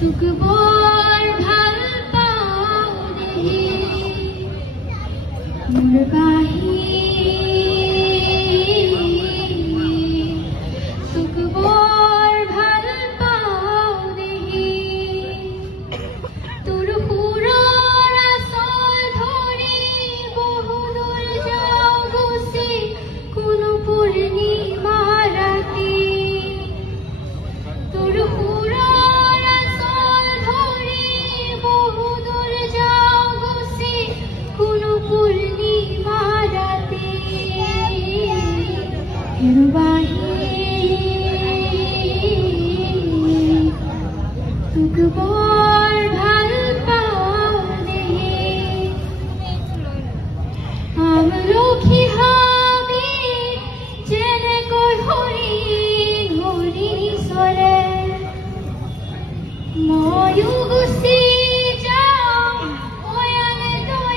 তোক বৰ ভাল পাওঁ দেহি মোৰ বাহি তোক বৰ ভাল পাওঁ দেহি তোৰ সুৰৰ আচল ধৰি বহুদূৰ যাওঁ গুচি কোনো পূৰ্ণিমা ৰাতি তোৰ সুৰৰ আচল ধৰি বহুদূৰ যাওঁ গুচি কোনো পূৰ্ণিমা ৰাতি তোক বৰ ভাল পাওঁ দেহি আমলখি হাবি যেনেকৈ হৰিণ হৰিণ চৰে ময়ো গুচি